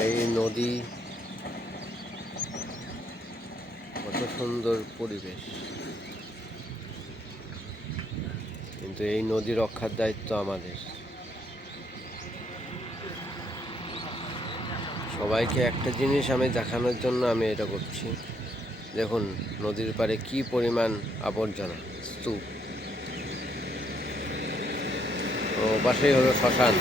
এই নদী, কত সুন্দর পরিবেশ, কিন্তু এই নদী রক্ষার দায়িত্ব আমাদের। সবাইকে একটা জিনিস আমি দেখানোর জন্য আমি এটা করছি। দেখুন নদীর পাড়ে কি পরিমাণ আবর্জনা, স্তূপ। ও পাশেই হলো শ্মশান,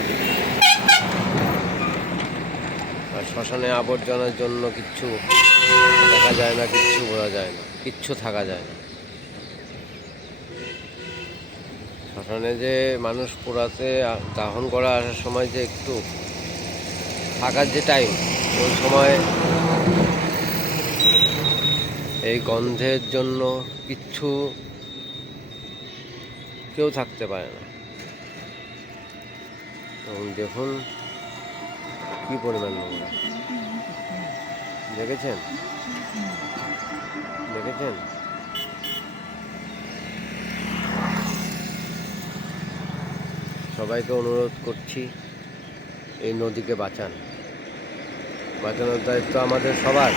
আর শ্মশানে আবর্জনার জন্য কিচ্ছু দেখা যায় না, কিচ্ছু বোঝা যায় না, কিচ্ছু থাকা যায় না। শ্মশানে যে মানুষ পোড়াতে দাহন করা আসার সময় যে একটু থাকার যে টাইম, ওই সময় এই গন্ধের জন্য কিচ্ছু কেউ থাকতে পারে না। এবং দেখুন কি পরিমাণ নোংরা, দেখেছেন দেখেছেন সবাইকে অনুরোধ করছি, এই নদীকে বাঁচানোর দায়িত্ব আমাদের সবার।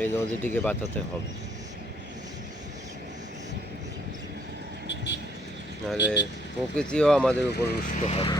এই নদীটিকে বাঁচাতে হবে, নাহলে প্রকৃতিও আমাদের উপর রুষ্ট হবে।